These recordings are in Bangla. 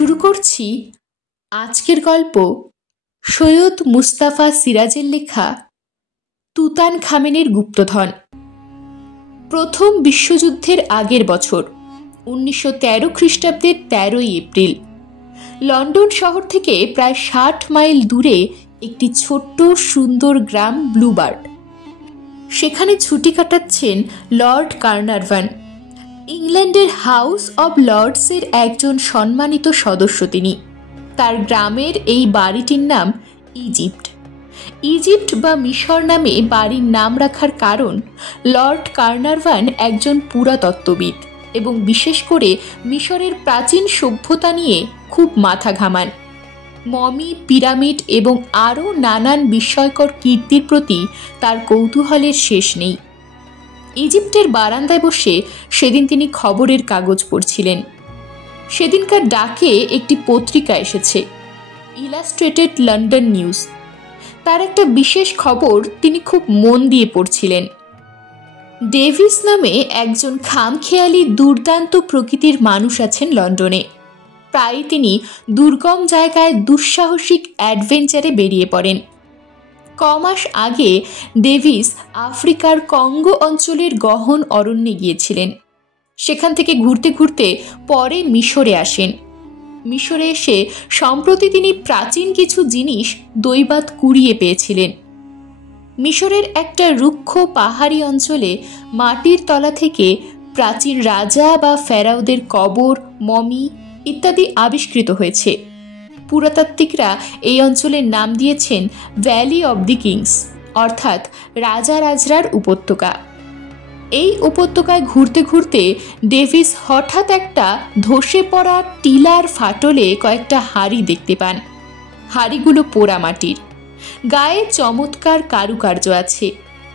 শুরু করছি আজকের গল্প সৈয়দ মুস্তাফা সিরাজের লেখা তুতানখামেনের গুপ্তধন। প্রথম বিশ্বযুদ্ধের আগের বছর 1913 খ্রিস্টাব্দের 13 এপ্রিল লন্ডন শহর থেকে প্রায় 60 মাইল দূরে একটি ছোট্ট সুন্দর গ্রাম ব্লুবার্ড। সেখানে ছুটি কাটাচ্ছেন লর্ড কার্নারভান, ইংল্যান্ডের হাউস অব লর্ডসের একজন সম্মানিত সদস্য। তিনি তার গ্রামের এই বাড়িটির নাম ইজিপ্ট। ইজিপ্ট বা মিশর নামে বাড়ির নাম রাখার কারণ লর্ড কার্নারভান একজন পুরাতত্ত্ববিদ এবং বিশেষ করে মিশরের প্রাচীন সভ্যতা নিয়ে খুব মাথা ঘামান। মমি, পিরামিড এবং আরও নানান বিস্ময়কর কীর্তির প্রতি তার কৌতূহলের শেষ নেই। ইজিপ্টের বারান্দায় বসে সেদিন তিনি খবরের কাগজ পড়ছিলেন। সেদিনকার ডাকে একটি পত্রিকা এসেছে, ইলাস্ট্রেটেড লন্ডন নিউজ। তার একটা বিশেষ খবর তিনি খুব মন দিয়ে পড়ছিলেন। ডেভিস নামে একজন খামখেয়ালি দুর্দান্ত প্রকৃতির মানুষ আছেন লন্ডনে। প্রায় তিনি দুর্গম জায়গায় দুঃসাহসিক অ্যাডভেঞ্চারে বেরিয়ে পড়েন। কমাস আগে ডেভিস আফ্রিকার কঙ্গো অঞ্চলের গহন অরণ্যে গিয়েছিলেন। সেখান থেকে ঘুরতে ঘুরতে পরে মিশরে আসেন। মিশরে এসে সম্প্রতি তিনি প্রাচীন কিছু জিনিস দৈবাত কুড়িয়ে পেয়েছিলেন। মিশরের একটা রুক্ষ পাহাড়ি অঞ্চলে মাটির তলা থেকে প্রাচীন রাজা বা ফেরাওদের কবর, মমি ইত্যাদি আবিষ্কৃত হয়েছে। পুরাতাত্ত্বিকরা এই অঞ্চলের নাম দিয়েছেন ভ্যালি অব দি কিংস, অর্থাৎ রাজা রাজরার উপত্যকা। এই উপত্যকায় ঘুরতে ঘুরতে ডেভিস হঠাৎ একটা ধসে পড়া টিলার ফাটলে কয়েকটা হাড়ি দেখতে পান। হাড়িগুলো পোড়া মাটির, গায়ে চমৎকার কারুকার্য আছে,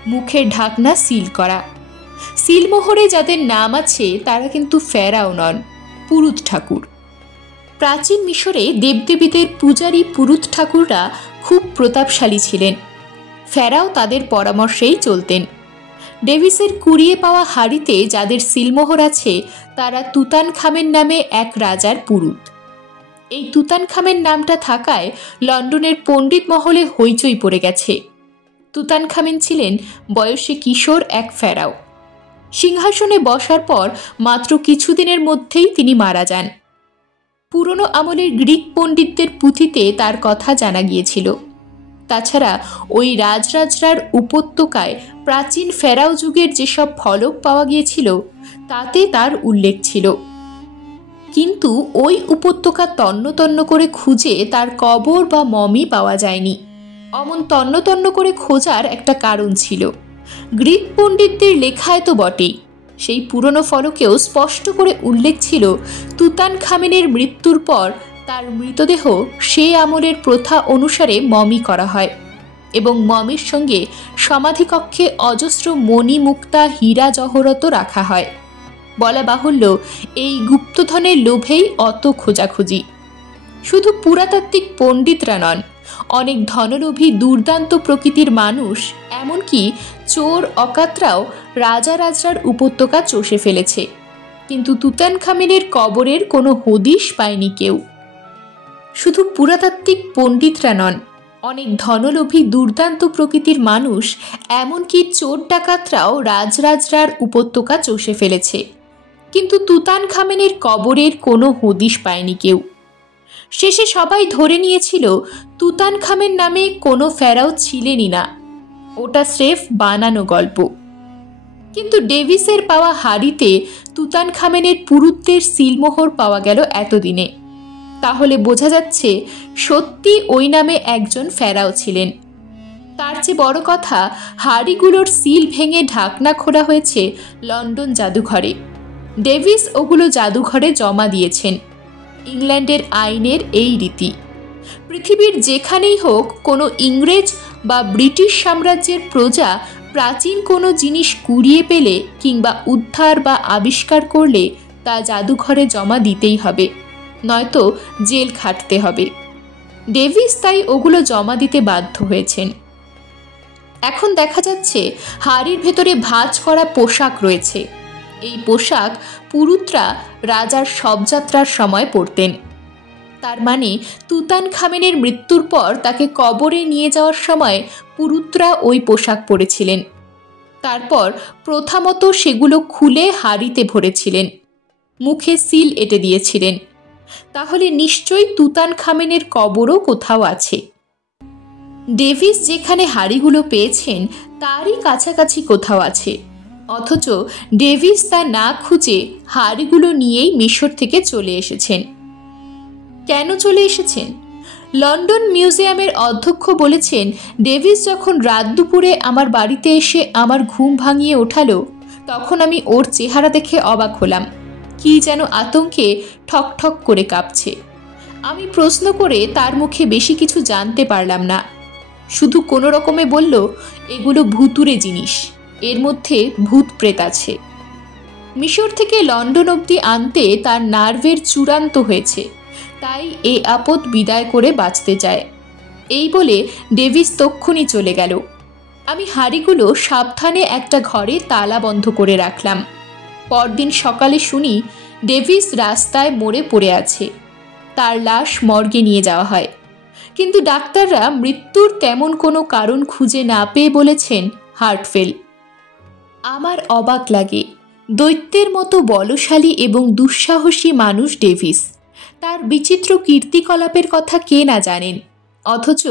মুখের ঢাকনা সিল করা। সিলমোহরে যাদের নাম আছে তারা কিন্তু ফেরাও নন, পুরুত ঠাকুর। প্রাচীন মিশরে দেবদেবীদের পূজারী পুরুত ঠাকুররা খুব প্রতাপশালী ছিলেন। ফেরাও তাদের পরামর্শেই চলতেন। ডেভিসের কুড়িয়ে পাওয়া হাড়িতে যাদের সিলমোহর আছে তারা তুতানখামেন নামে এক রাজার পুরুত। এই তুতানখামেন নামটা থাকায় লন্ডনের পণ্ডিত মহলে হইচই পড়ে গেছে। তুতানখামেন ছিলেন বয়সে কিশোর এক ফেরাও। সিংহাসনে বসার পর মাত্র কিছুদিনের মধ্যেই তিনি মারা যান। পুরনো আমলের গ্রিক পণ্ডিতদের পুঁথিতে তার কথা জানা গিয়েছিল। তাছাড়া ওই রাজরাজরার উপত্যকায় প্রাচীন ফেরাও যুগের যেসব ফলক পাওয়া গিয়েছিল তাতে তার উল্লেখ ছিল। কিন্তু ওই উপত্যকা তন্ন তন্ন করে খুঁজে তার কবর বা মমি পাওয়া যায়নি। অমন তন্ন তন্ন করে খোঁজার একটা কারণ ছিল। গ্রিক পণ্ডিতদের লেখায় তো বটেই, সেই পুরনো ফলকেও স্পষ্ট করে উল্লেখ ছিল তুতানখামেনের মৃত্যুর পর তার মৃতদেহ সে আমলের প্রথা অনুসারে মমি করা হয় এবং মমির সঙ্গে সমাধিকক্ষে অজস্র মণি, মুক্তা, হীরা জহরত রাখা হয়। বলা বাহুল্য, এই গুপ্তধনের লোভেই অত খোঁজাখুঁজি। শুধু পুরাতাত্ত্বিক পণ্ডিতরা নন, অনেক ধনলোভী দুর্দান্ত প্রকৃতির মানুষ, এমনকি চোর অকাতরাও রাজা রাজরার উপত্যকা চষে ফেলেছে, কিন্তু তুতানখামেনের কবরের কোনো হদিশ পায়নি কেউ। শুধু পুরাতাত্ত্বিক পণ্ডিতরা নন, অনেক ধনলোভী দুর্দান্ত প্রকৃতির মানুষ, এমনকি চোর ডাকাতরাও রাজরাজরার উপত্যকা চষে ফেলেছে, কিন্তু তুতানখামেনের কবরের কোনো হদিশ পায়নি কেউ। শেষে সবাই ধরে নিয়েছিল তুতানখামেন নামে কোনো ফেরাও ছিলেনই না, ওটা স্রেফ বানানো গল্প। কিন্তু ডেভিসের পাওয়া হাড়িতে তুতানখামেনের পুরুত্বের সিলমোহর পাওয়া গেল এতদিনে। তাহলে বোঝা যাচ্ছে সত্যি ওই নামে একজন ফেরাও ছিলেন। তার চেয়ে বড় কথা, হাড়িগুলোর সিল ভেঙে ঢাকনা খোলা হয়েছে লন্ডন জাদুঘরে। ডেভিস ওগুলো জাদুঘরে জমা দিয়েছেন। ইংল্যান্ডের আইনের এই রীতি। পৃথিবীর যেখানেই হোক কোনো ইংরেজ বা ব্রিটিশ সাম্রাজ্যের প্রজা প্রাচীন কোনো জিনিস কুড়িয়ে পেলে কিংবা উদ্ধার বা আবিষ্কার করলে তা জাদুঘরে জমা দিতেই হবে, নয়তো জেল খাটতে হবে। ডেভিস তাই ওগুলো জমা দিতে বাধ্য হয়েছেন। এখন দেখা যাচ্ছে হাড়ির ভেতরে ভাঁজ করা পোশাক রয়েছে। এই পোশাক পুরুতরা রাজার শবযাত্রার সময় পরতেন। তার মানে তুতানখামেনের মৃত্যুর পর তাকে কবরে নিয়ে যাওয়ার সময় পুরুতরা ওই পোশাক পরেছিলেন। তারপর প্রথামতো সেগুলো খুলে হাঁড়িতে ভরেছিলেন, মুখে সিল এঁটে দিয়েছিলেন। তাহলে নিশ্চয়ই তুতানখামেনের কবরও কোথাও আছে। ডেভিস যেখানে হাঁড়িগুলো পেয়েছেন তারই কাছাকাছি কোথাও আছে, অথচ ডেভিস তা না খুঁজে হাঁড়িগুলো নিয়েই মিশর থেকে চলে এসেছেন। কেন চলে এসেছেন? লন্ডন মিউজিয়ামের অধ্যক্ষ বলেছেন, ডেভিস যখন রাত দুপুরে আমার বাড়িতে এসে আমার ঘুম ভাঙিয়ে ওঠালো, তখন আমি ওর চেহারা দেখে অবাক হলাম। কি যেন আতঙ্কে ঠক ঠক করে কাঁপছে। আমি প্রশ্ন করে তার মুখে বেশি কিছু জানতে পারলাম না, শুধু কোনো রকমে বলল, এগুলো ভুতুরে জিনিস, এর মধ্যে ভূত প্রেত আছে। মিশর থেকে লন্ডন অবধি আনতে তার নার্ভের চূড়ান্ত হয়েছে, তাই এ আপদ বিদায় করে বাঁচতে যায়। এই বলে ডেভিস তক্ষুনি চলে গেল। আমি হাঁড়িগুলো সাবধানে একটা ঘরে তালা বন্ধ করে রাখলাম। পরদিন সকালে শুনি ডেভিস রাস্তায় মরে পড়ে আছে। তার লাশ মর্গে নিয়ে যাওয়া হয়, কিন্তু ডাক্তাররা মৃত্যুর তেমন কোনো কারণ খুঁজে না পেয়ে বলেছেন হার্ট ফেল। আমার অবাক লাগে, দৈত্যের মতো বলশালী এবং দুঃসাহসী মানুষ ডেভিস, তার বিচিত্র কীর্তিকলাপের কথা কে না জানেন, অথচ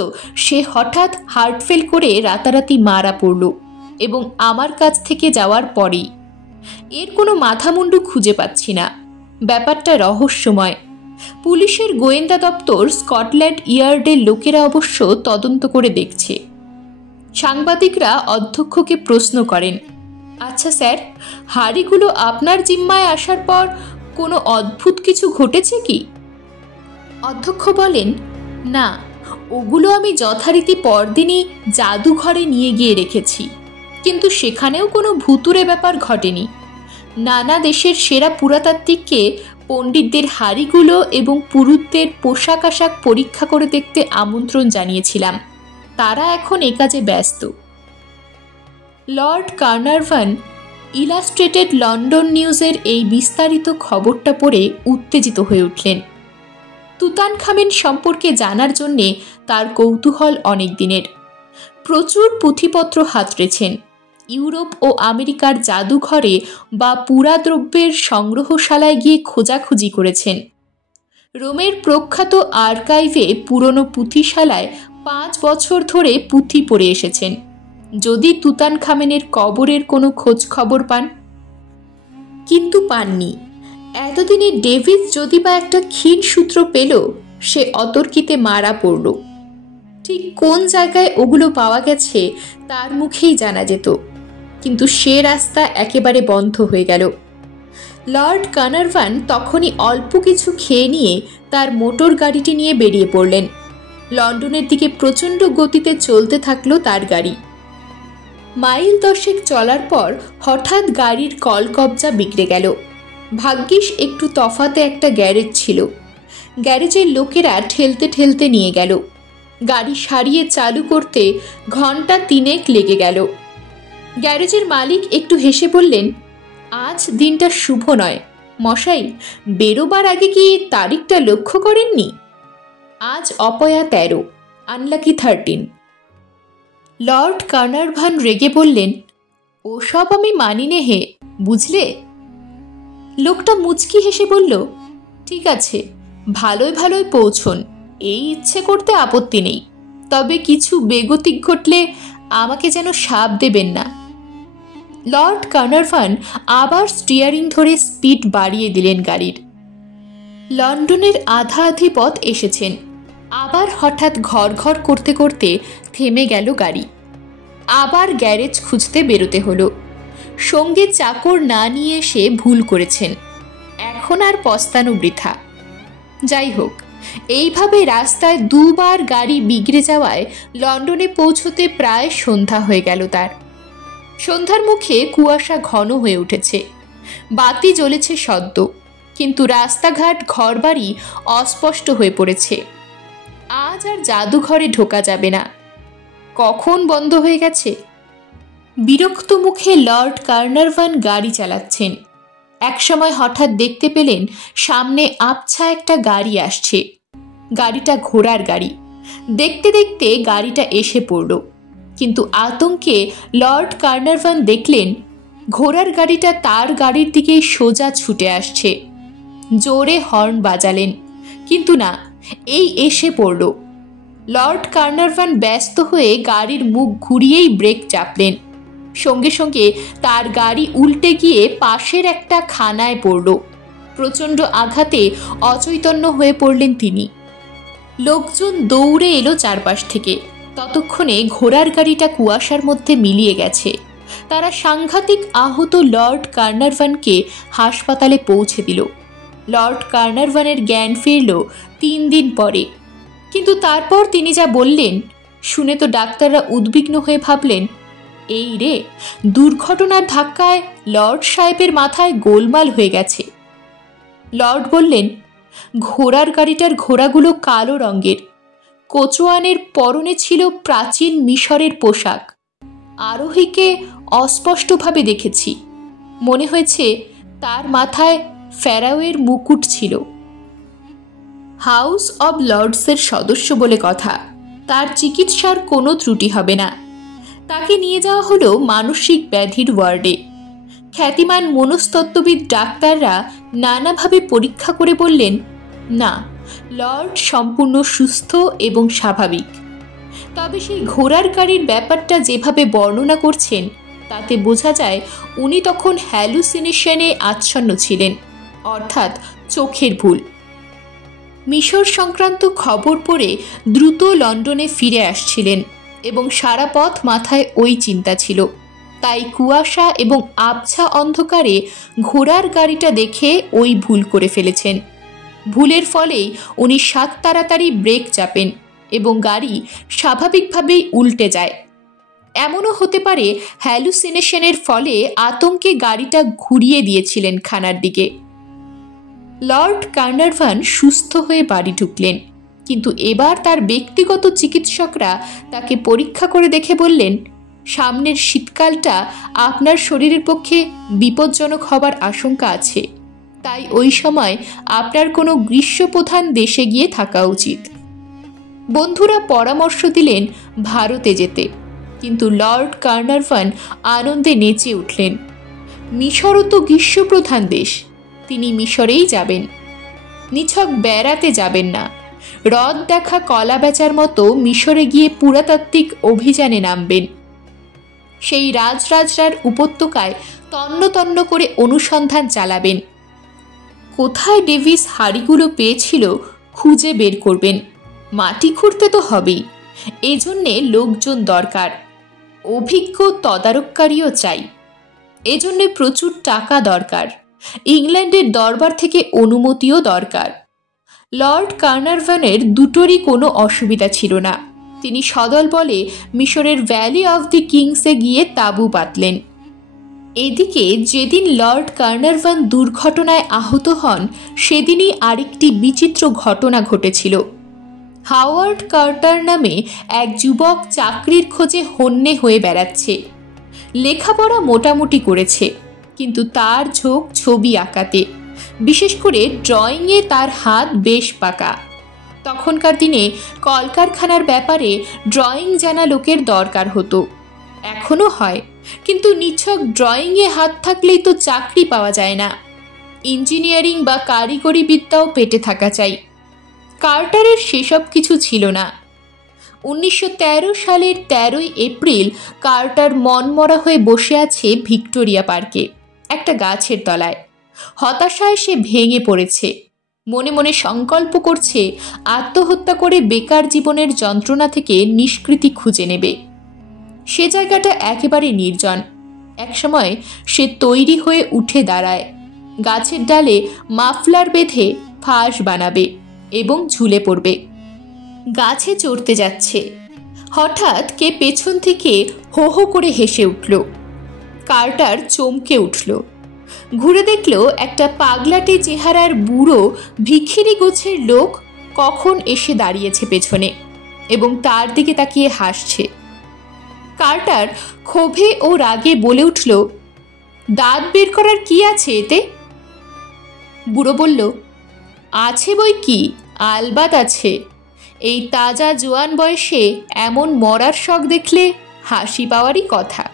সে হঠাৎ হার্ট ফেল করে রাতারাতি মারা পড়ল, এবং আমার কাছ থেকে যাওয়ার পরেই। এর কোনো মাথামুন্ডু খুঁজে পাচ্ছি না। ব্যাপারটা রহস্যময়। পুলিশের গোয়েন্দা দপ্তর স্কটল্যান্ড ইয়ার্ডের লোকেরা অবশ্য তদন্ত করে দেখছে। সাংবাদিকরা অধ্যক্ষকে প্রশ্ন করেন, আচ্ছা স্যার, হাঁড়িগুলো আপনার জিম্মায় আসার পর কোনো অদ্ভুত কিছু ঘটেছে কি? অধ্যক্ষ বলেন, না, ওগুলো আমি যথারীতি পরদিনই জাদুঘরে নিয়ে গিয়ে রেখেছি, কিন্তু সেখানেও কোনো ভুতুরে ব্যাপার ঘটেনি। নানা দেশের সেরা পুরাতাত্ত্বিককে পণ্ডিতদের হাঁড়িগুলো এবং পুরুতদের পোশাক আশাক পরীক্ষা করে দেখতে আমন্ত্রণ জানিয়েছিলাম, তারা এখন এ কাজে ব্যস্ত। লর্ড কার্নারভান ইলাস্ট্রেটেড লন্ডন নিউজের এই বিস্তারিত খবরটা পড়ে উত্তেজিত হয়ে উঠলেন। তুতানখামেন সম্পর্কে জানার জন্যে তার কৌতূহল অনেক দিনের। প্রচুর পুঁথিপত্র হাতড়েছেন, ইউরোপ ও আমেরিকার জাদুঘরে বা পুরাদ্রব্যের সংগ্রহশালায় গিয়ে খোঁজাখুঁজি করেছেন। রোমের প্রখ্যাত আর্কাইভে পুরনো পুঁথিশালায় 5 বছর ধরে পুঁথি পড়ে এসেছেন, যদি তুতানখামেনের কবরের কোনো খোঁজ খবর পান। কিন্তু পাননি। এতদিনে ডেভিস যদি বা একটা ক্ষীণ সূত্র পেল, সে অতর্কিতে মারা পড়ল। ঠিক কোন জায়গায় ওগুলো পাওয়া গেছে তার মুখেই জানা যেত, কিন্তু সে রাস্তা একেবারে বন্ধ হয়ে গেল। লর্ড কার্নারভান তখনই অল্প কিছু খেয়ে নিয়ে তার মোটর গাড়িটি নিয়ে বেরিয়ে পড়লেন। লন্ডনের দিকে প্রচণ্ড গতিতে চলতে থাকলো তার গাড়ি। মাইল 10 চলার পর হঠাৎ গাড়ির কলকবজা বিগড়ে গেল। ভাগ্যিস একটু তফাতে একটা গ্যারেজ ছিল। গ্যারেজের লোকেরা ঠেলতে ঠেলতে নিয়ে গেল। গাড়ি সারিয়ে চালু করতে ঘন্টা 3 লেগে গেল। গ্যারেজের মালিক একটু হেসে বললেন, আজ দিনটা শুভ নয় মশাই, বেরোবার আগে কি তারিখটা লক্ষ্য করেননি? আজ অপয়া 13, আনলাকি 13। লর্ড কার্নারভান রেগে বললেন, ওসব আমি মানি নে হে, বুঝলে? লোকটা মুচকি হেসে বলল, ঠিক আছে, ভালোই ভালোই পৌঁছন, এই ইচ্ছে করতে আপত্তি নেই, তবে কিছু বেগতিক ঘটলে আমাকে যেন শাপ দেবেন না। লর্ড কার্নারভান আবার স্টিয়ারিং ধরে স্পিড বাড়িয়ে দিলেন গাড়ির। লন্ডনের আধা আধি পথ এসেছেন, আবার হঠাৎ ঘর ঘর করতে করতে থেমে গেল গাড়ি। আবার গ্যারেজ খুঁজতে বেরোতে হলো। সঙ্গে চাকর না নিয়ে এসে ভুল করেছেন, এখন আর পস্তানো বৃথা। যাই হোক, এইভাবে রাস্তায় 2 বার গাড়ি বিগড়ে যাওয়ায় লন্ডনে পৌঁছতে প্রায় সন্ধ্যা হয়ে গেল তার। সন্ধ্যার মুখে কুয়াশা ঘন হয়ে উঠেছে, বাতি জ্বলেছে সদ্য, কিন্তু রাস্তাঘাট ঘরবাড়ি অস্পষ্ট হয়ে পড়েছে। আজ আর জাদুঘরে ঢোকা যাবে না, কখন বন্ধ হয়ে গেছে। বিরক্ত মুখে লর্ড কার্নারভান গাড়ি চালাচ্ছেন। একসময় হঠাৎ দেখতে পেলেন সামনে আবছা একটা গাড়ি আসছে। গাড়িটা ঘোড়ার গাড়ি। দেখতে দেখতে গাড়িটা এসে পড়ল, কিন্তু আতঙ্কে লর্ড কার্নারভান দেখলেন ঘোড়ার গাড়িটা তার গাড়ির দিকেই সোজা ছুটে আসছে। জোরে হর্ন বাজালেন, কিন্তু না, এই এসে পড়ল। লর্ড কার্নারভান ব্যস্ত হয়ে গাড়ির মুখ ঘুরিয়েই ব্রেক চাপলেন। সঙ্গে সঙ্গে তার গাড়ি উল্টে গিয়ে পাশের একটা খানায় পড়ল। প্রচণ্ড আঘাতে অচৈতন্য হয়ে পড়লেন তিনি। লোকজন দৌড়ে এলো চারপাশ থেকে। ততক্ষণে ঘোড়ার গাড়িটা কুয়াশার মধ্যে মিলিয়ে গেছে। তারা সাংঘাতিক আহত লর্ড কার্নারভানকে হাসপাতালে পৌঁছে দিল। লর্ড কার্নারভানের জ্ঞান ফিরল 3 দিন পরে, কিন্তু তারপর তিনি যা বললেন শুনে তো ডাক্তাররা উদ্বিগ্ন হয়ে ভাবলেন, এই রে, দুর্ঘটনার ধাক্কায় লর্ড সাহেবের মাথায় গোলমাল হয়ে গেছে। লর্ড বললেন, ঘোড়ার গাড়িটার ঘোড়াগুলো কালো রঙের। কোচোয়ানের পরনে ছিল প্রাচীন মিশরের পোশাক। আরোহীকে অস্পষ্টভাবে দেখেছি। মনে হয়েছে তার মাথায় ফেরাওয়ের মুকুট ছিল। হাউস অব লর্ডসের সদস্য বলে কথা, তার চিকিৎসার কোনো ত্রুটি হবে না। তাকে নিয়ে যাওয়া হলো মানসিক ব্যাধির ওয়ার্ডে। খ্যাতিমান মনস্তত্ত্ববিদ ডাক্তাররা নানাভাবে পরীক্ষা করে বললেন, না, লর্ড সম্পূর্ণ সুস্থ এবং স্বাভাবিক। তবে সেই ঘোড়ার গাড়ির ব্যাপারটা যেভাবে বর্ণনা করছেন তাতে বোঝা যায় উনি তখন হ্যালুসিনেশনে আচ্ছন্ন ছিলেন, অর্থাৎ চোখের ভুল। মিশর সংক্রান্ত খবর পড়ে দ্রুত লন্ডনে ফিরে আসছিলেন এবং সারা পথ মাথায় ওই চিন্তা ছিল। তাই কুয়াশা এবং আবছা অন্ধকারে ঘোড়ার গাড়িটা দেখে ওই ভুল করে ফেলেছেন। ভুলের ফলেই উনি সাত তাড়াতাড়ি ব্রেক চাপেন এবং গাড়ি স্বাভাবিকভাবেই উল্টে যায়। এমনও হতে পারে হ্যালুসিনেশনের ফলে আতঙ্কে গাড়িটা ঘুরিয়ে দিয়েছিলেন খানার দিকে। লর্ড কার্নারভান সুস্থ হয়ে বাড়ি ঢুকলেন, কিন্তু এবার তার ব্যক্তিগত চিকিৎসকরা তাকে পরীক্ষা করে দেখে বললেন, সামনের শীতকালটা আপনার শরীরের পক্ষে বিপজ্জনক হবার আশঙ্কা আছে, তাই ওই সময় আপনার কোনো গ্রীষ্মপ্রধান দেশে গিয়ে থাকা উচিত। বন্ধুরা পরামর্শ দিলেন ভারতে যেতে, কিন্তু লর্ড কার্নারভান আনন্দে নেচে উঠলেন। মিশরও তো গ্রীষ্মপ্রধান দেশ, তিনি মিশরেই যাবেন। নিছক বেড়াতে যাবেন না, হ্রদ দেখা কলা বেচার মতো মিশরে গিয়ে পুরাতাত্ত্বিক অভিযানে নামবেন। সেই রাজরাজরার উপত্যকায় তন্ন তন্ন করে অনুসন্ধান চালাবেন। কোথায় ডেভিস হাড়িগুলো পেয়েছিল খুঁজে বের করবেন। মাটি খুঁড়তে তো হবেই, এই জন্যে লোকজন দরকার, অভিজ্ঞ তদারককারীও চাই। এজন্যে প্রচুর টাকা দরকার, ইংল্যান্ডের দরবার থেকে অনুমতিও দরকার। লর্ড কার্নারভানের দুটোরই কোনো অসুবিধা ছিল না। তিনি সদল বলে মিশরের ভ্যালি অফ দি কিংসে গিয়ে তাঁবু পাতলেন। এদিকে যেদিন লর্ড কার্নারভান দুর্ঘটনায় আহত হন সেদিনই আরেকটি বিচিত্র ঘটনা ঘটেছিল। হাওয়ার্ড কার্টার নামে এক যুবক চাকরির খোঁজে হন্যে হয়ে বেড়াচ্ছে। লেখাপড়া মোটামুটি করেছে, কিন্তু তার ঝোঁক ছবি আঁকাতে, বিশেষ করে ড্রয়িংয়ে তার হাত বেশ পাকা। তখনকার দিনে কলকারখানার ব্যাপারে ড্রয়িং জানা লোকের দরকার হতো, এখনও হয়, কিন্তু নিছক ড্রয়িংয়ে হাত থাকলেই তো চাকরি পাওয়া যায় না। ইঞ্জিনিয়ারিং বা কারিগরি বিদ্যাও পেটে থাকা চাই। কার্টারের সেসব কিছু ছিল না। 1913 সালের 13 এপ্রিল কার্টার মনমরা হয়ে বসে আছে ভিক্টোরিয়া পার্কে একটা গাছের তলায়। হতাশায় সে ভেঙে পড়েছে। মনে মনে সংকল্প করছে আত্মহত্যা করে বেকার জীবনের যন্ত্রণা থেকে নিষ্কৃতি খুঁজে নেবে। সে জায়গাটা একেবারে নির্জন। একসময় সে তৈরি হয়ে উঠে দাঁড়ায়, গাছের ডালে মাফলার বেঁধে ফাঁস বানাবে এবং ঝুলে পড়বে। গাছে চড়তে যাচ্ছে, হঠাৎ কে পেছন থেকে হো হো করে হেসে উঠল। কার্টার চমকে উঠল, ঘুরে দেখল একটা পাগলাটে চেহারার বুড়ো ভিখিরি গোছের লোক কখন এসে দাঁড়িয়েছে পেছনে এবং তার দিকে তাকিয়ে হাসছে। কার্টার ক্ষোভে ও রাগে বলে উঠল, দাঁত বের করার কি আছে এতে? বুড়ো বলল, আছে বই কি, আলবাত আছে। এই তাজা জোয়ান বয়সে এমন মরার শখ দেখলে হাসি পাওয়ারই কথা।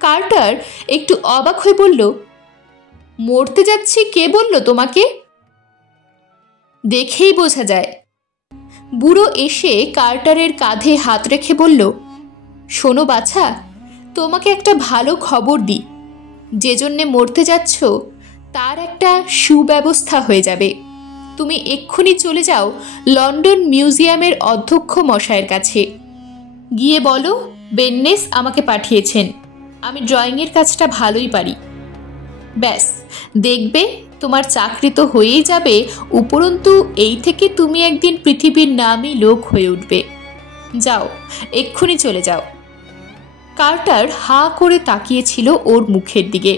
কার্টার একটু অবাক হয়ে বলল, মরতে যাচ্ছি কে বলল তোমাকে? দেখেই বোঝা যায়। বুড়ো এসে কার্টারের কাঁধে হাত রেখে বলল, শোনো বাছা, তোমাকে একটা ভালো খবর দিই। যে জন্যে মরতে যাচ্ছ তার একটা সুব্যবস্থা হয়ে যাবে। তুমি এক্ষুনি চলে যাও লন্ডন মিউজিয়ামের অধ্যক্ষ মশায়ের কাছে। গিয়ে বলো বেননেস আমাকে পাঠিয়েছেন, আমি ড্রয়িংয়ের কাজটা ভালোই পারি। ব্যাস, দেখবে তোমার চাকরি তো হয়েই যাবে, উপরন্তু এই থেকে তুমি একদিন পৃথিবীর নামী লোক হয়ে উঠবে। যাও, এক্ষুনি চলে যাও। কার্টার হাঁ করে তাকিয়েছিল ওর মুখের দিকে।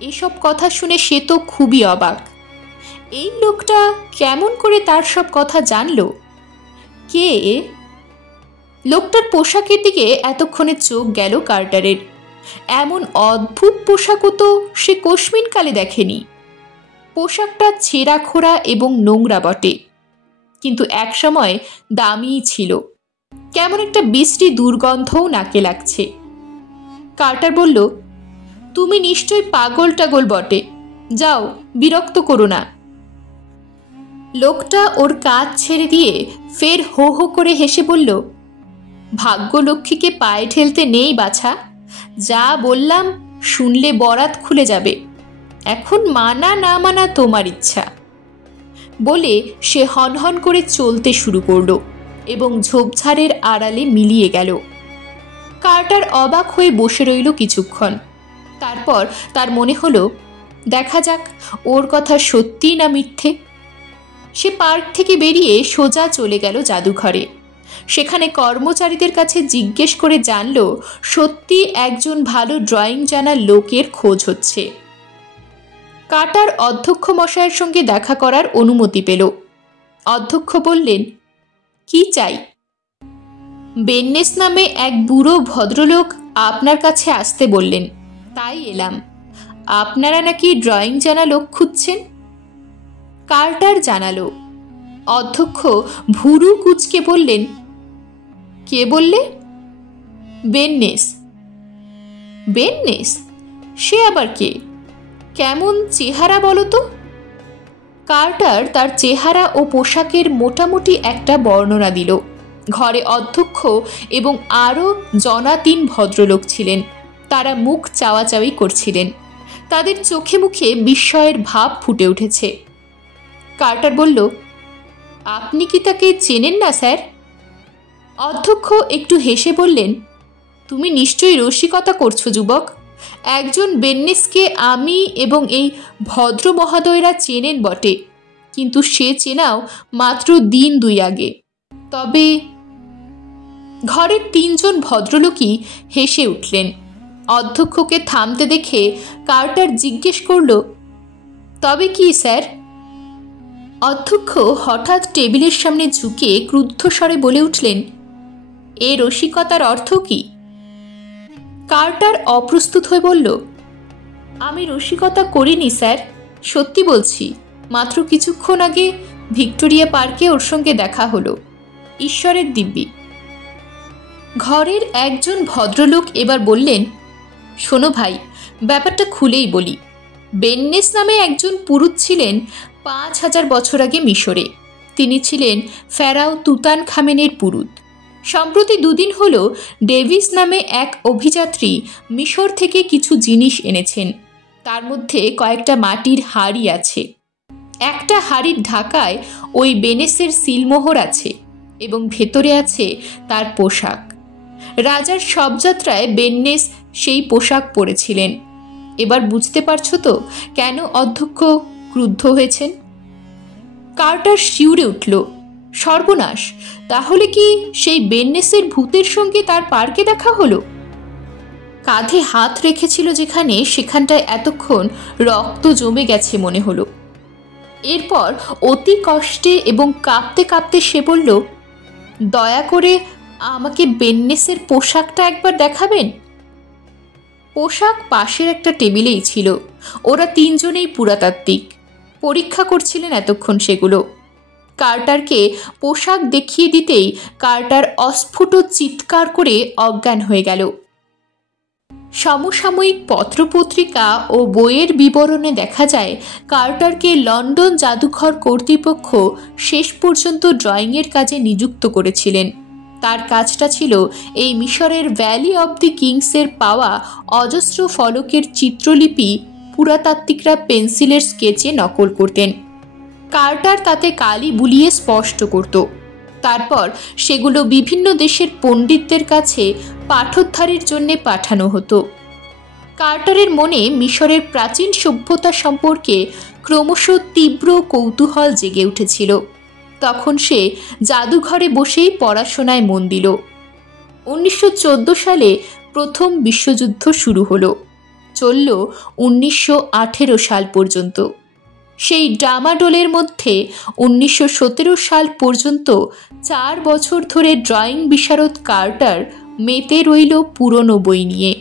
এসব কথা শুনে সে তো খুবই অবাক। এই লোকটা কেমন করে তার সব কথা জানল? কে? লোকটার পোশাকের দিকে এতক্ষণে চোখ গেল কার্টারের। এমন অদ্ভুত পোশাকও তো সে কোশমিনকালে দেখেনি। পোশাকটা ছেঁড়া খোড়া এবং নোংরা বটে, কিন্তু একসময় দামিই ছিল। কেমন একটা বিশ্রী দুর্গন্ধও নাকে লাগছে। কার্টার বলল, তুমি নিশ্চয় পাগল টাগল বটে, যাও, বিরক্ত করো না। লোকটা ওর কাজ ছেড়ে দিয়ে ফের হো হো করে হেসে বলল, ভাগ্যলক্ষ্মীকে পায়ে ঠেলতে নেই বাছা, যা বললাম শুনলে বরাত খুলে যাবে। এখন মানা না মানা তোমার ইচ্ছা। বলে সে হনহন করে চলতে শুরু করল এবং ঝোপঝাড়ের আড়ালে মিলিয়ে গেল। কার্টার অবাক হয়ে বসে রইল কিছুক্ষণ। তারপর তার মনে হলো, দেখা যাক ওর কথা সত্যি না মিথ্যে। সে পার্ক থেকে বেরিয়ে সোজা চলে গেল জাদুঘরে। সেখানে কর্মচারীদের কাছে জিজ্ঞেস করে জানল সত্যি একজন ভালো ড্রয়িং জানা লোকের খোঁজ হচ্ছে। কার্টার অধ্যক্ষ মশাইয়ের সঙ্গে দেখা করার অনুমতি পেল। অধ্যক্ষ বললেন, কি চাই? বেননেস নামে এক বুড়ো ভদ্রলোক আপনার কাছে আসতে বললেন, তাই এলাম। আপনারা নাকি ড্রয়িং জানা লোক খুঁজছেন? কার্টার জানালো। অধ্যক্ষ ভুরু কুঁচকে বললেন, কে বললে? বেননেস। বেননেস? সে আবার কে? কেমন চেহারা বলো তো? কার্টার তার চেহারা ও পোশাকের মোটামুটি একটা বর্ণনা দিল। ঘরে অধ্যক্ষ এবং আরও জনা 3 ভদ্রলোক ছিলেন। তারা মুখ চাওয়াচাওয়ি করছিলেন। তাদের চোখে মুখে বিস্ময়ের ভাব ফুটে উঠেছে। কার্টার বলল, আপনি কি তাকে চেনেন না স্যার? অধ্যক্ষ একটু হেসে বললেন, তুমি নিশ্চয়ই রসিকতা করছো যুবক। একজন বেননেসকে আমি এবং এই ভদ্র মহোদয়রা চেনেন বটে, কিন্তু সে চেনাও মাত্র দিন 2 আগে। তবে ঘরের 3 জন ভদ্রলোকই হেসে উঠলেন। অধ্যক্ষকে থামতে দেখে কার্টার জিজ্ঞেস করল, তবে কি স্যার? অধ্যক্ষ হঠাৎ টেবিলের সামনে ঝুঁকে ক্রুদ্ধ স্বরে বলে উঠলেন, এ রসিকতার অর্থ কি? কার্টার অপ্রস্তুত হয়ে বলল, আমি রসিকতা করিনি স্যার, সত্যি বলছি। মাত্র কিছুক্ষণ আগে ভিক্টোরিয়া পার্কে ওর সঙ্গে দেখা হলো। ঈশ্বরের দিব্যি। ঘরের একজন ভদ্রলোক এবার বললেন, শোনো ভাই, ব্যাপারটা খুলেই বলি। বেননেস নামে একজন পুরুত ছিলেন 5000 বছর আগে মিশরে। তিনি ছিলেন ফেরাও তুতান খামেনের পুরুত। সম্প্রতি 2 দিন হল ডেভিস নামে এক অভিযাত্রী মিশর থেকে কিছু জিনিস এনেছেন। তার মধ্যে কয়েকটা মাটির হাড়ি আছে। একটা হাড়ির ঢাকায় ওই বেনেসের সিলমোহর আছে এবং ভেতরে আছে তার পোশাক। রাজার শবযাত্রায় বেননেস সেই পোশাক পরেছিলেন। এবার বুঝতে পারছো তো কেন অধ্যক্ষ ক্রুদ্ধ হয়েছেন? কার্টার শিউরে উঠল। সর্বনাশ, তাহলে কি সেই বেননেসের ভূতের সঙ্গে তার পার্কে দেখা হলো? কাঁধে হাত রেখেছিল যেখানে, সেখানটায় এতক্ষণ রক্ত জমে গেছে মনে হলো। এরপর অতি কষ্টে এবং কাঁপতে কাঁপতে সে বলল, দয়া করে আমাকে বেননেসের পোশাকটা একবার দেখাবেন? পোশাক পাশের একটা টেবিলেই ছিল। ওরা 3 জনেই পুরাতাত্ত্বিক, পরীক্ষা করছিলেন এতক্ষণ সেগুলো। কার্টারকে পোশাক দেখিয়ে দিতেই কার্টার অস্ফুট চিৎকার করে অজ্ঞান হয়ে গেল। সমসাময়িক পত্রপত্রিকা ও বইয়ের বিবরণে দেখা যায় কার্টারকে লন্ডন জাদুঘর কর্তৃপক্ষ শেষ পর্যন্ত ড্রয়িংয়ের কাজে নিযুক্ত করেছিলেন। তার কাজটা ছিল এই মিশরের ভ্যালি অব দি কিংসের পাওয়া অজস্র ফলকের চিত্রলিপি পুরাতাত্ত্বিকরা পেন্সিলের স্কেচে নকল করতেন। কার্টার তাতে কালি বুলিয়ে স্পষ্ট করত। তারপর সেগুলো বিভিন্ন দেশের পণ্ডিতদের কাছে পাঠোদ্ধারের জন্য পাঠানো হতো। কার্টারের মনে মিশরের প্রাচীন সভ্যতা সম্পর্কে ক্রমশ তীব্র কৌতূহল জেগে উঠেছিল। তখন সে জাদুঘরে বসেই পড়াশোনায় মন দিল। 1914 সালে প্রথম বিশ্বযুদ্ধ শুরু হলো, চলল 1918 সাল পর্যন্ত। সেই ডামাডোলের মধ্যে 1917 সাল পর্যন্ত 4 বছর ধরে ড্রয়িং বিশারদ কার্টার মেতে রইল পুরনো বই নিয়ে।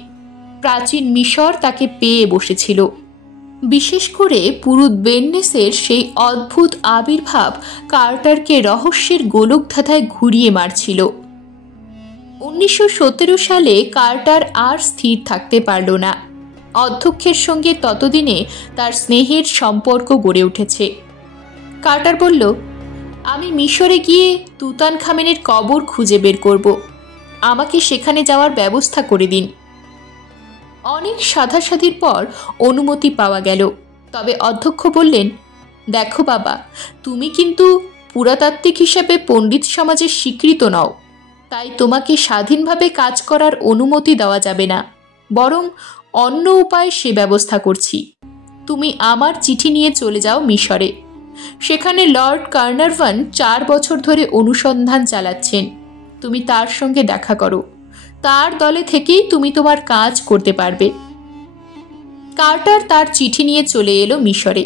প্রাচীন মিশর তাকে পেয়ে বসেছিল। বিশেষ করে পুরুত বেন্নেসের সেই অদ্ভুত আবির্ভাব কার্টারকে রহস্যের গোলকধাঁধায় ঘুরিয়ে মারছিল। 1917 সালে কার্টার আর স্থির থাকতে পারল না। অধ্যক্ষের সঙ্গে ততদিনে তার স্নেহের সম্পর্ক গড়ে উঠেছে। কার্টার বলল, আমি মিশরে গিয়ে তুতানখামেনের কবর খুঁজে বের করব, আমাকে সেখানে যাওয়ার ব্যবস্থা করে দিন। অনেক সাধাসাধির পর অনুমতি পাওয়া গেল। তবে অধ্যক্ষ বললেন, দেখো বাবা, তুমি কিন্তু পুরাতাত্ত্বিক হিসেবে পণ্ডিত সমাজে স্বীকৃত নও, তাই তোমাকে স্বাধীনভাবে কাজ করার অনুমতি দেওয়া যাবে না, বরং অন্য উপায়ে সে ব্যবস্থা করছি। তুমি আমার চিঠি নিয়ে চলে যাও মিশরে। সেখানে লর্ড কার্নারভান 4 বছর ধরে অনুসন্ধান চালাচ্ছেন। তুমি তার সঙ্গে দেখা করো, তার দলে থেকেই তুমি তোমার কাজ করতে পারবে। কার্টার তার চিঠি নিয়ে চলে এলো মিশরে।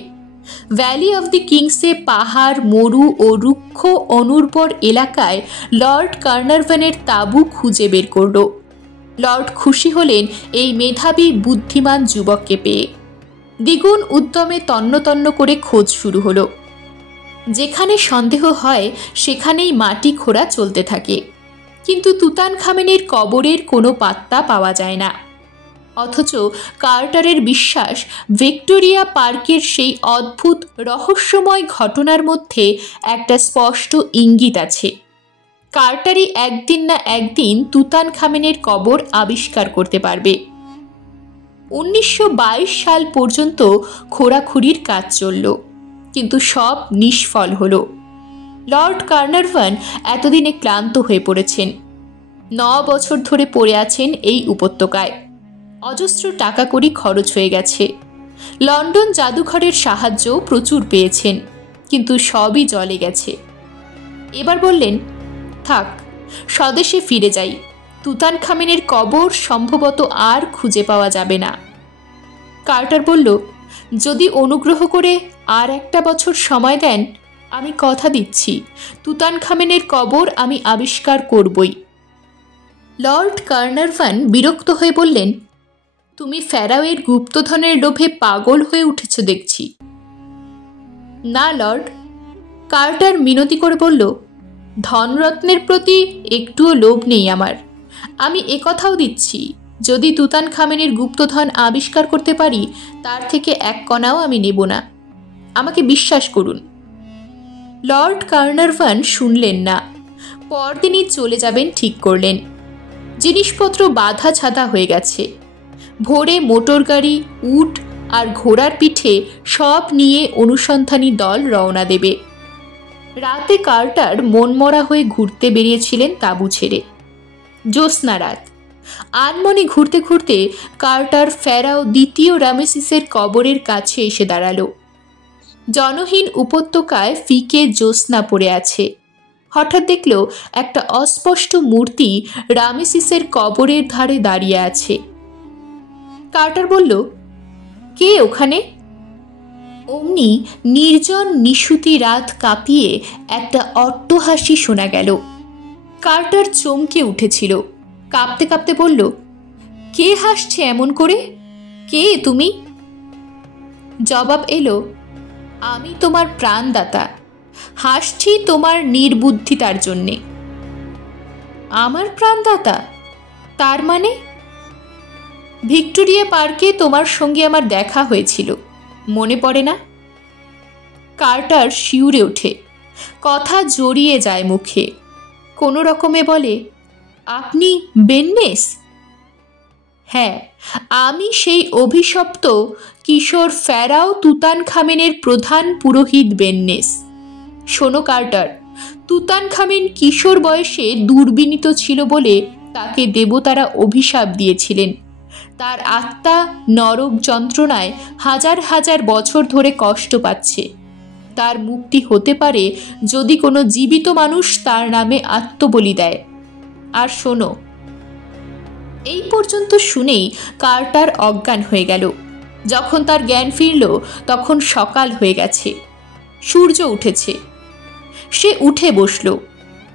ভ্যালি অব দি কিংসে পাহাড়, মরু ও রুক্ষ অনুর্বর এলাকায় লর্ড কার্নারভানের তাঁবু খুঁজে বের করল। লর্ড খুশি হলেন এই মেধাবী বুদ্ধিমান যুবককে পেয়ে। দ্বিগুণ উদ্যমে তন্ন তন্ন করে খোঁজ শুরু হলো। যেখানে সন্দেহ হয় সেখানেই মাটি খোঁড়া চলতে থাকে, কিন্তু তুতানখামেনের কবরের কোনো পাত্তা পাওয়া যায় না। অথচ কার্টারের বিশ্বাস ভিক্টোরিয়া পার্কের সেই অদ্ভুত রহস্যময় ঘটনার মধ্যে একটা স্পষ্ট ইঙ্গিত আছে। কার্টারই একদিন না একদিন তুতানখামেনের কবর আবিষ্কার করতে পারবে। 1922 সাল পর্যন্ত খোঁড়াখুড়ির কাজ চলল, কিন্তু সব নিষ্ফল হলো। লর্ড কার্নারভান এতদিনে ক্লান্ত হয়ে পড়েছেন। 9 বছর ধরে পড়ে আছেন এই উপত্যকায়। অজস্র টাকা কড়ি খরচ হয়ে গেছে। লন্ডন জাদুঘরের সাহায্যও প্রচুর পেয়েছেন, কিন্তু সবই জলে গেছে। এবার বললেন, থাক, স্বদেশে ফিরে যাই। তুতানখামেনের কবর সম্ভবত আর খুঁজে পাওয়া যাবে না। কার্টার বলল, যদি অনুগ্রহ করে আর একটা বছর সময় দেন, আমি কথা দিচ্ছি তুতানখামেনের কবর আমি আবিষ্কার করবই। লর্ড কার্নারভান বিরক্ত হয়ে বললেন, তুমি ফ্যারাওয়ের গুপ্তধনের লোভে পাগল হয়ে উঠেছ দেখছি। না লর্ড, কার্টার মিনতি করে বলল, ধনরত্নের প্রতি একটুও লোভ নেই আমার। আমি একথাও দিচ্ছি, যদি তুতানখামেনের গুপ্তধন আবিষ্কার করতে পারি, তার থেকে এক কণাও আমি নেব না। আমাকে বিশ্বাস করুন। লর্ড কার্নারভান শুনলেন না। পরদিনই চলে যাবেন ঠিক করলেন। জিনিসপত্র বাঁধা ছাদা হয়ে গেছে। ভোরে মোটর গাড়ি, উট আর ঘোড়ার পিঠে সব নিয়ে অনুসন্ধানী দল রওনা দেবে। রাতে কার্টার মনমরা হয়ে ঘুরতে বেরিয়েছিলেন তাঁবু ছেড়ে। জ্যোৎস্না রাত। আনমনে ঘুরতে ঘুরতে কার্টার ফেরাও দ্বিতীয় রামেসিসের কবরের কাছে এসে দাঁড়ালো। জনহীন উপত্যকায় ফিকে জ্যোৎস্না পড়ে আছে। হঠাৎ দেখল একটা অস্পষ্ট মূর্তি রামেসিসের কবরের ধারে দাঁড়িয়ে আছে। কার্টার বলল, কে ওখানে? অমনি নির্জন নিশুতি রাত কাঁপিয়ে একটা অট্টহাসি শোনা গেল। কার্টার চমকে উঠেছিল। কাঁপতে কাঁপতে বলল, কে হাসছে এমন করে? কে তুমি? জবাব এলো, আমি তোমার প্রাণদাতা, হাসছি তোমার নির্বুদ্ধিতার জন্যে। আমার প্রাণদাতা? তার মানে? ভিক্টোরিয়া পার্কে তোমার সঙ্গে আমার দেখা হয়েছিল, মনে পড়ে না? কার্টার শিউরে ওঠে, কথা জড়িয়ে যায় মুখে। কোনো রকমে বলে, আপনি বেননেস? হ্যাঁ, আমি সেই অভিশপ্ত কিশোর ফেরাও তুতানখামেনের প্রধান পুরোহিত বেননেস। শোনো কার্টার, তুতানখামেন কিশোর বয়সে দুর্বিনীত ছিল বলে তাকে দেবতারা অভিশাপ দিয়েছিলেন। তার আত্মা নরক যন্ত্রণায় হাজার হাজার বছর ধরে কষ্ট পাচ্ছে। তার মুক্তি হতে পারে যদি কোনো জীবিত মানুষ তার নামে আত্মবলি দেয়। আর শোনো, এই পর্যন্ত শুনেই কার্টার অজ্ঞান হয়ে গেল। যখন তার জ্ঞান ফিরল তখন সকাল হয়ে গেছে, সূর্য উঠেছে। সে উঠে বসল,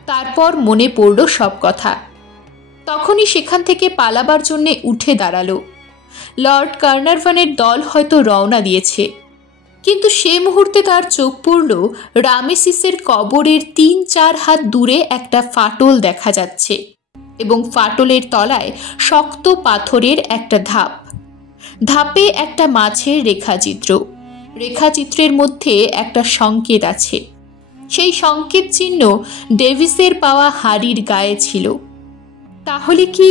তারপর মনে পড়ল সব কথা। তখনই সেখান থেকে পালাবার জন্যে উঠে দাঁড়ালো। লর্ড কার্নারভানের দল হয়তো রওনা দিয়েছে, কিন্তু সে মুহূর্তে তার চোখ পড়ল রামেসিসের কবরের ৩-৪ হাত দূরে একটা ফাটল দেখা যাচ্ছে, এবং ফাটলের তলায় শক্ত পাথরের একটা ধাপ। ধাপে একটা মাছের রেখাচিত্র। রেখাচিত্রের মধ্যে একটা সংকেত আছে। সেই সংকেত চিহ্ন ডেভিসের পাওয়া হাড়ির গায়ে ছিল। তাহলে কি?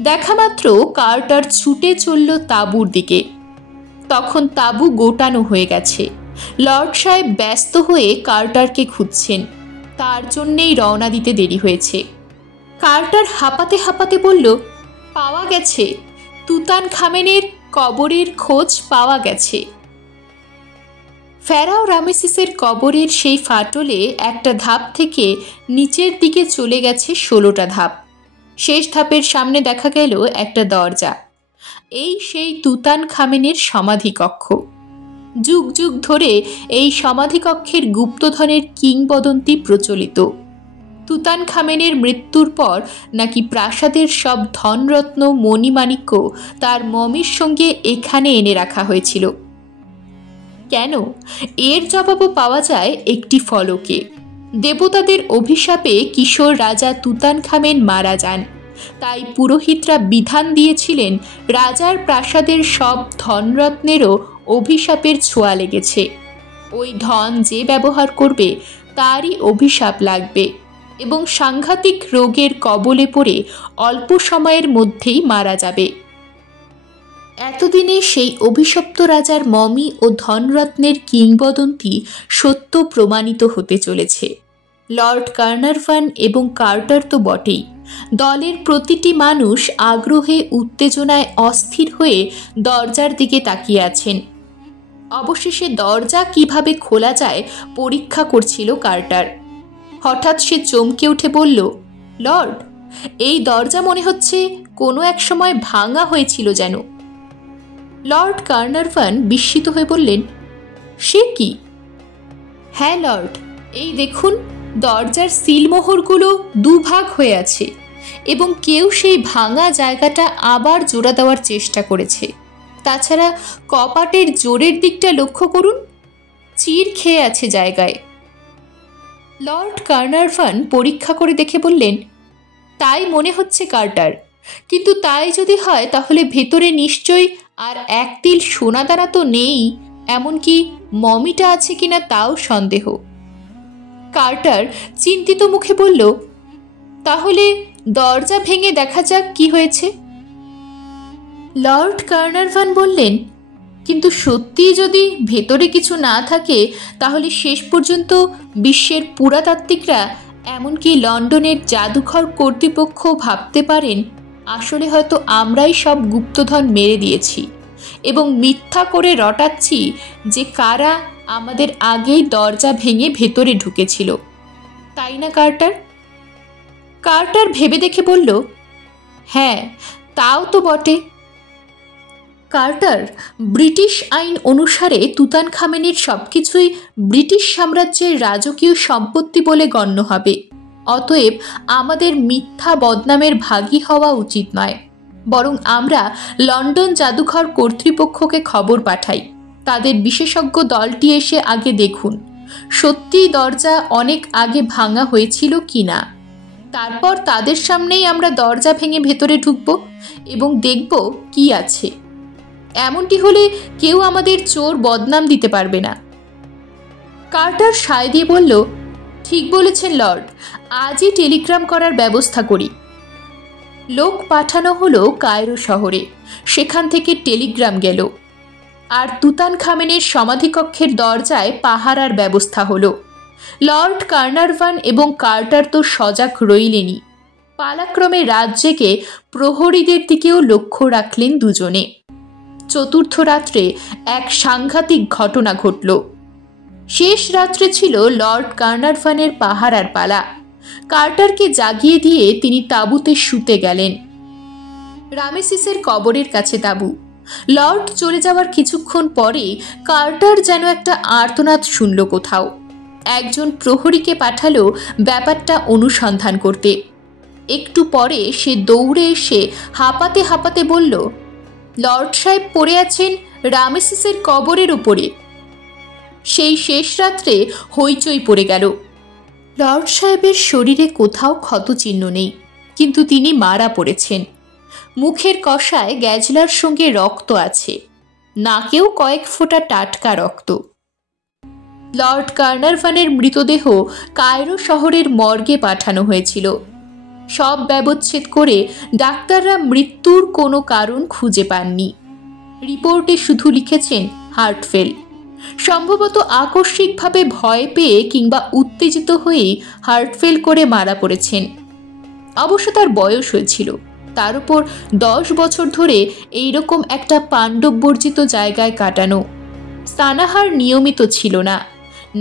দেখা মাত্র কার্টার ছুটে চলল তাঁবুর দিকে। তখন তাঁবু গোটানো হয়ে গেছে। লর্ড সাহেব ব্যস্ত হয়ে কার্টারকে খুঁজছেন, তার জন্যেই রওনা দিতে দেরি হয়েছে। কার্টার হাঁপাতে হাঁপাতে বলল, পাওয়া গেছে, তুতানখামেনের কবরের খোঁজ পাওয়া গেছে। ফেরাও রামেসিসের কবরের সেই ফাটলে একটা ধাপ থেকে নিচের দিকে চলে গেছে 16টা ধাপ। শেষ ধাপের সামনে দেখা গেল একটা দরজা। এই সেই তুতানখামেনের সমাধিকক্ষ। যুগ যুগ ধরে এই সমাধিকক্ষের গুপ্তধনের কিংবদন্তি প্রচলিত। তুতানখামেনের মৃত্যুর পর নাকি প্রাসাদের সব ধনরত্ন মণিমাণিক্য তার মমির সঙ্গে এখানে এনে রাখা হয়েছিল। কেন? এর জবাবও পাওয়া যায় একটি ফলকে। দেবতাদের অভিশাপে কিশোর রাজা তুতানখামেন মারা যান, তাই পুরোহিতরা বিধান দিয়েছিলেন রাজার প্রাসাদের সব ধনরত্নেরও অভিশাপের ছোঁয়া লেগেছে। ওই ধন যে ব্যবহার করবে তারই অভিশাপ লাগবে এবং সাংঘাতিক রোগের কবলে পড়ে অল্প সময়ের মধ্যেই মারা যাবে। এতদিনে সেই অভিশপ্ত রাজার মমি ও ধনরত্নের কিংবদন্তি সত্য প্রমাণিত হতে চলেছে। লর্ড কার্নারভান এবং কার্টার তো বটেই, দলের প্রতিটি মানুষ আগ্রহে উত্তেজনায় অস্থির হয়ে দরজার দিকে তাকিয়ে আছেন। অবশেষে দরজা কিভাবে খোলা যায় পরীক্ষা করছিল কার্টার। হঠাৎ সে চমকে উঠে বলল, লর্ড, এই দরজা মনে হচ্ছে কোনো এক সময় ভাঙা হয়েছিল যেন। লর্ড কার্নারভান বিস্মিত হয়ে বললেন, সে কি? হ্যাঁ লর্ড, এই দেখুন, দরজার সিলমোহরগুলো দুভাগ হয়ে আছে এবং কেউ সেই ভাঙা জায়গাটা আবার জোড়া দেওয়ার চেষ্টা করেছে। তাছাড়া কপাটের জোরের দিকটা লক্ষ্য করুন, চির খেয়ে আছে জায়গায়। লর্ড কার্নারভান পরীক্ষা করে দেখে বললেন, তাই মনে হচ্ছে কার্টার, কিন্তু তাই যদি হয় তাহলে ভেতরে নিশ্চয়ই আর এক তিল সোনাদানা তো নেই, এমনকি মমিটা আছে কিনা তাও সন্দেহ। কার্টার চিন্তিত মুখে বলল, তাহলে দরজা ভেঙে দেখা যাক কি হয়েছে। লর্ড কার্নারভান বললেন, কিন্তু সত্যি যদি ভেতরে কিছু না থাকে তাহলে শেষ পর্যন্ত বিশ্বের পুরাতাত্ত্বিকরা, এমনকি লন্ডনের জাদুঘর কর্তৃপক্ষ ভাবতে পারেন আসলে হয়তো আমরাই সব গুপ্তধন মেরে দিয়েছি এবং মিথ্যা করে রটাচ্ছি যে কারা আমাদের আগেই দরজা ভেঙে ভেতরে ঢুকেছিল, তাই না কার্টার? কার্টার ভেবে দেখে বলল, হ্যাঁ, তাও তো বটে। কার্টার, ব্রিটিশ আইন অনুসারে তুতানখামেনের সবকিছুই ব্রিটিশ সাম্রাজ্যের রাজকীয় সম্পত্তি বলে গণ্য হবে। অতএব আমাদের মিথ্যা বদনামের ভাগী হওয়া উচিত নয়, বরং আমরা লন্ডন জাদুঘর কর্তৃপক্ষকে খবর পাঠাই, তাদের বিশেষজ্ঞ দলটি এসে আগে দেখুন সত্যি দরজা অনেক আগে ভাঙা হয়েছিল কিনা। তারপর তাদের সামনেই আমরা দরজা ভেঙে ভেতরে ঢুকব এবং দেখব কি আছে। এমনটি হলে কেউ আমাদের চোর বদনাম দিতে পারবে না। কার্টার সায় দিয়ে বলল, ঠিক বলেছেন লর্ড, আজই টেলিগ্রাম করার ব্যবস্থা করি। লোক পাঠানো হলো কায়রো শহরে। সেখান থেকে টেলিগ্রাম গেল, আর তুতানখামেনের সমাধিকক্ষের দরজায় পাহারার ব্যবস্থা হলো। লর্ড কার্নারভান এবং কার্টার তো সজাগ রইলেনই, পালাক্রমে রাত জেগে প্রহরীদের দিকেও লক্ষ্য রাখলেন দুজনে। চতুর্থ রাত্রে এক সাংঘাতিক ঘটনা ঘটল। শেষ রাত্রে ছিল লর্ড কার্নারভানের পাহারার পালা। কার্টারকে জাগিয়ে দিয়ে তিনি তাঁবুতে শুতে গেলেন। রামেসিসের কবরের কাছে তাঁবু। লর্ড চলে যাওয়ার কিছুক্ষণ পরে কার্টার যেন একটা আর্তনাদ শুনল কোথাও। একজন প্রহরীকে পাঠালো ব্যাপারটা অনুসন্ধান করতে। একটু পরে সে দৌড়ে এসে হাঁপাতে হাঁপাতে বলল, লর্ড সাহেব পড়ে আছেন রামেসিসের কবরের উপরে। সেই শেষ রাত্রে হইচই পড়ে গেল। লর্ড সাহেবের শরীরে কোথাও ক্ষতচিহ্ন নেই, কিন্তু তিনি মারা পড়েছেন। মুখের কষায় গ্যাজলার সঙ্গে রক্ত আছে, নাকেও কয়েক ফোঁটা টাটকা রক্ত। লর্ড কার্নারভানের মৃতদেহ কায়রো শহরের মর্গে পাঠানো হয়েছিল। সব ব্যবচ্ছেদ করে ডাক্তাররা মৃত্যুর কোনো কারণ খুঁজে পাননি। রিপোর্টে শুধু লিখেছেন হার্টফেল। সম্ভবত আকস্মিকভাবে ভয় পেয়ে কিংবা উত্তেজিত হয়েই হার্টফেল করে মারা পড়েছেন। অবশ্য তার বয়স হয়েছিল, তার উপর 10 বছর ধরে এইরকম একটা পাণ্ডববর্জিত জায়গায় কাটানো। স্নানাহার নিয়মিত ছিল না।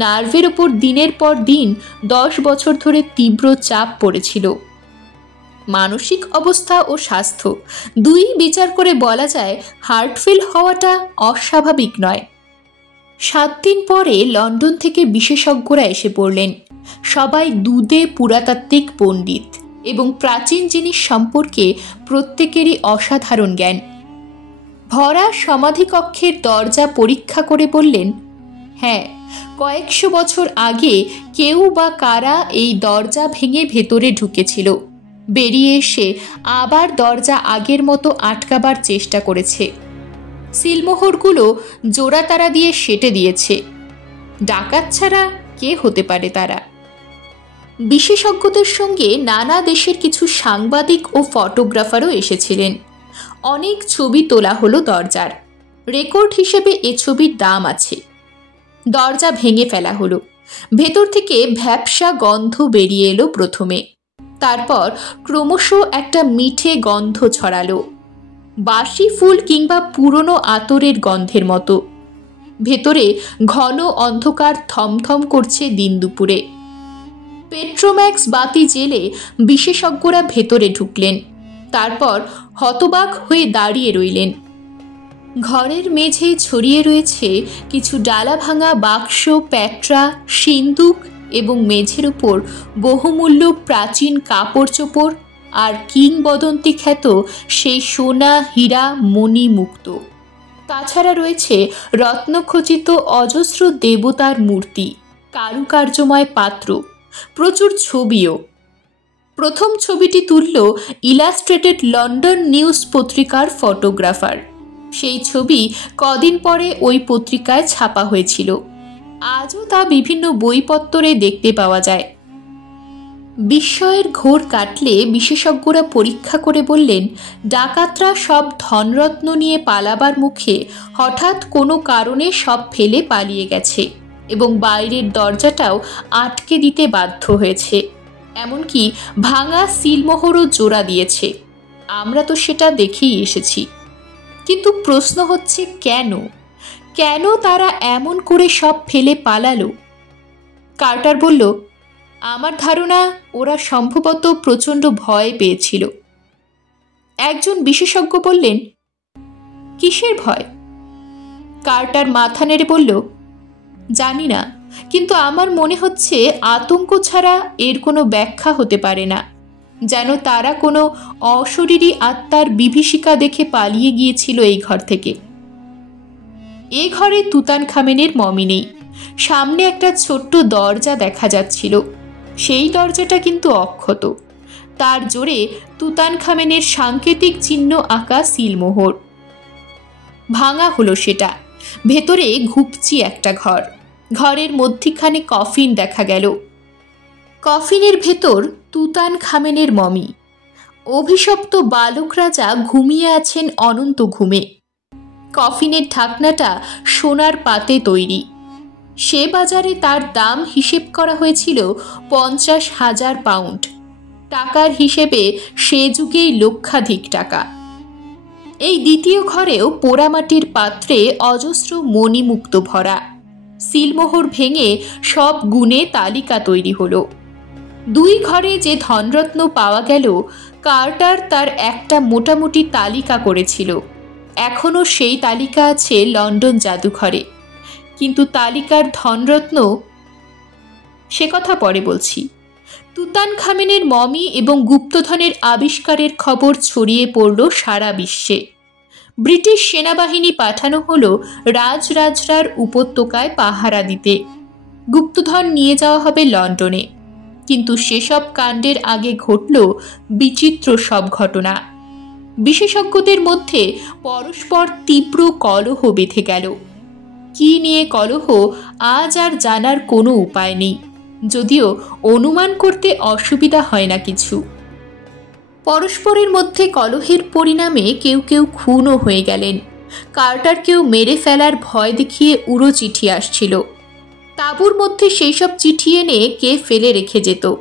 নার্ভের ওপর দিনের পর দিন 10 বছর ধরে তীব্র চাপ পড়েছিল। মানসিক অবস্থা ও স্বাস্থ্য দুই বিচার করে বলা যায় হার্টফেল হওয়াটা অস্বাভাবিক নয়। 7 দিন পরে লন্ডন থেকে বিশেষজ্ঞরা এসে পড়লেন। সবাই দুধে পুরাতাত্ত্বিক পণ্ডিত এবং প্রাচীন জিনিস সম্পর্কে প্রত্যেকেরই অসাধারণ জ্ঞান। ভরা সমাধিকক্ষের দরজা পরীক্ষা করে বললেন, হ্যাঁ, কয়েকশো বছর আগে কেউ বা কারা এই দরজা ভেঙে ভেতরে ঢুকেছিল, বেরিয়ে এসে আবার দরজা আগের মতো আটকাবার চেষ্টা করেছে। সিলমোহরগুলো জোড়াতারা দিয়ে সেটে দিয়েছে। ডাকাত ছাড়া কে হতে পারে তারা? বিশেষজ্ঞদের সঙ্গে নানা দেশের কিছু সাংবাদিক ও ফটোগ্রাফারও এসেছিলেন। অনেক ছবি তোলা হলো দরজার। রেকর্ড হিসেবে এ ছবির দাম আছে। দরজা ভেঙে ফেলা হলো। ভেতর থেকে ভ্যাপসা গন্ধ বেরিয়ে এলো প্রথমে, তারপর ক্রমশ একটা মিঠে গন্ধ ছড়ালো, বাসি ফুল কিংবা পুরনো আতরের গন্ধের মতো। ভেতরে ঘন অন্ধকার থমথম করছে দিন দুপুরে। পেট্রোম্যাক্স বাতি জেলে বিশেষজ্ঞরা ভেতরে ঢুকলেন। তারপর হতবাক হয়ে দাঁড়িয়ে রইলেন। ঘরের মেঝে ছড়িয়ে রয়েছে কিছু ডালা ভাঙা বাক্স, প্যাট্রা, সিন্দুক এবং মেঝের উপর বহুমূল্য প্রাচীন কাপড় চোপড় আর কিংবদন্তি খ্যাত সেই সোনা, হীরা, মণি মুক্ত। তাছাড়া রয়েছে রত্নখচিত অজস্র দেবতার মূর্তি, কারুকার্যময় পাত্র, প্রচুর ছবিও। প্রথম ছবিটি তুলল ইলাস্ট্রেটেড লন্ডন নিউজ পত্রিকার ফটোগ্রাফার। সেই ছবি কদিন পরে ওই পত্রিকায় ছাপা হয়েছিল। আজও তা বিভিন্ন বইপত্তরে দেখতে পাওয়া যায়। বিস্ময়ের ঘোর কাটলে বিশেষজ্ঞরা পরীক্ষা করে বললেন, ডাকাতরা সব ধনরত্ন নিয়ে পালাবার মুখে হঠাৎ কোনো কারণে সব ফেলে পালিয়ে গেছে এবং বাইরের দরজাটাও আটকে দিতে বাধ্য হয়েছে। এমনকি ভাঙা সিলমোহরও জোড়া দিয়েছে। আমরা তো সেটা দেখেই এসেছি। কিন্তু প্রশ্ন হচ্ছে কেন তারা এমন করে সব ফেলে পালালো? কার্টার বলল, আমার ধারণা ওরা সম্ভবত প্রচণ্ড ভয় পেয়েছিল। একজন বিশেষজ্ঞ বললেন, কিসের ভয়? কার্টার মাথা নেড়ে বলল, জানি না, কিন্তু আমার মনে হচ্ছে আতঙ্ক ছাড়া এর কোনো ব্যাখ্যা হতে পারে না। যেন তারা কোনো অশরীরী আত্মার বিভীষিকা দেখে পালিয়ে গিয়েছিল এই ঘর থেকে। এ ঘরে তুতানখামেনের মমি নেই, সামনে একটা ছোট্ট দরজা দেখা যাচ্ছিল। সেই দরজাটা কিন্তু অক্ষত। তার জোরে তুতানখামেনের সাংকেতিক চিহ্ন আঁকা সিলমোহর। ভাঙা হলো সেটা। ভেতরে ঘুপচি একটা ঘর। ঘরের মধ্যিখানে কফিন দেখা গেল। কফিনের ভেতর তুতানখামেনের মমি। অভিশপ্ত বালক রাজা ঘুমিয়ে আছেন অনন্ত ঘুমে। কফিনের ঢাকনাটা সোনার পাতে তৈরি। সে বাজারে তার দাম হিসেব করা হয়েছিল 50,000 পাউন্ড। টাকার হিসেবে সে যুগেই লক্ষাধিক টাকা। এই দ্বিতীয় ঘরেও পোড়ামাটির পাত্রে অজস্র মণিমুক্ত ভরা। সিলমোহর ভেঙে সব গুণে তালিকা তৈরি হলো। দুই ঘরে যে ধনরত্ন পাওয়া গেল, কার্টার তার একটা মোটামুটি তালিকা করেছিল। এখনও সেই তালিকা আছে লন্ডন জাদুঘরে। কিন্তু তালিকার ধনরত্ন সে কথা পরে বলছি। তুতানখামেনের মমি এবং গুপ্তধনের আবিষ্কারের খবর ছড়িয়ে পড়ল সারা বিশ্বে। ব্রিটিশ সেনাবাহিনী পাঠানো হলো রাজরাজরার উপত্যকায় পাহারা দিতে। গুপ্তধন নিয়ে যাওয়া হবে লন্ডনে। কিন্তু সেসব কাণ্ডের আগে ঘটল বিচিত্র সব ঘটনা। বিশেষজ্ঞদের মধ্যে পরস্পর তীব্র কলহ বেঁধে গেল। কি নিয়ে কলহ আজ আর জানার কোনো উপায় নেই, যদিও অনুমান করতে অসুবিধা হয় না কিছু। পরস্পরের মধ্যে কলহের পরিণামে কেউ কেউ খুনও হয়ে গেলেন। কার্টারকেও মেরে ফেলার ভয় দেখিয়ে উড়ো চিঠি আসছিল। তাঁবুর মধ্যে সেই সব চিঠি এনে কে ফেলে রেখে যেত।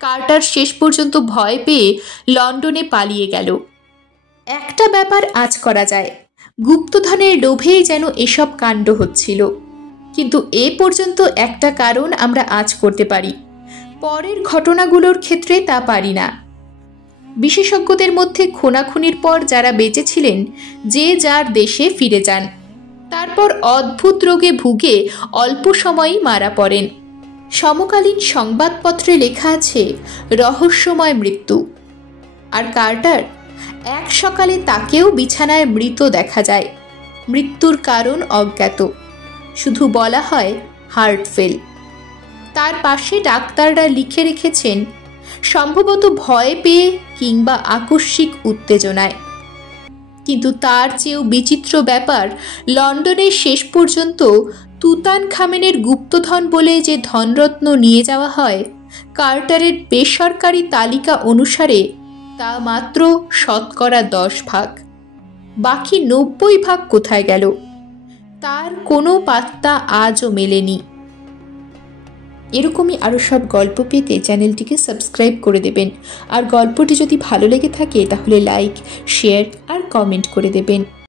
কার্টার শেষ পর্যন্ত ভয় পেয়ে লন্ডনে পালিয়ে গেল। একটা ব্যাপার আজ করা যায়, গুপ্তধনের লোভেই যেন এসব কাণ্ড হচ্ছিল। কিন্তু এ পর্যন্ত একটা কারণ আমরা আজ করতে পারি, পরের ঘটনাগুলোর ক্ষেত্রে তা পারি না। বিশেষজ্ঞদের মধ্যে খুনাখুনির পর যারা বেঁচেছিলেন, যে যার দেশে ফিরে যান। তারপর অদ্ভুত রোগে ভুগে অল্প সময়ই মারা পড়েন। সমকালীন সংবাদপত্রে লেখা আছে রহস্যময় মৃত্যু। আর কার্টার, এক সকালে তাকেও বিছানায় মৃত দেখা যায়। মৃত্যুর কারণ অজ্ঞাত, শুধু বলা হয় হার্ট ফেল। তার পাশে ডাক্তাররা লিখে রেখেছেন সম্ভবত ভয় পেয়ে কিংবা আকস্মিক উত্তেজনায়। কিন্তু তার চেয়েও বিচিত্র ব্যাপার, লন্ডনে শেষ পর্যন্ত তুতানখামেনের গুপ্তধন বলে যে ধনরত্ন নিয়ে যাওয়া হয়, কার্টারের বেসরকারি তালিকা অনুসারে তা মাত্র 10% ভাগ। বাকি 90 ভাগ কোথায় গেল, তার কোনো পাত্তা আজও মেলেনি। এরকমই আরও সব গল্প পেতে চ্যানেলটিকে সাবস্ক্রাইব করে দেবেন। আর গল্পটি যদি ভালো লেগে থাকে তাহলে লাইক, শেয়ার আর কমেন্ট করে দেবেন।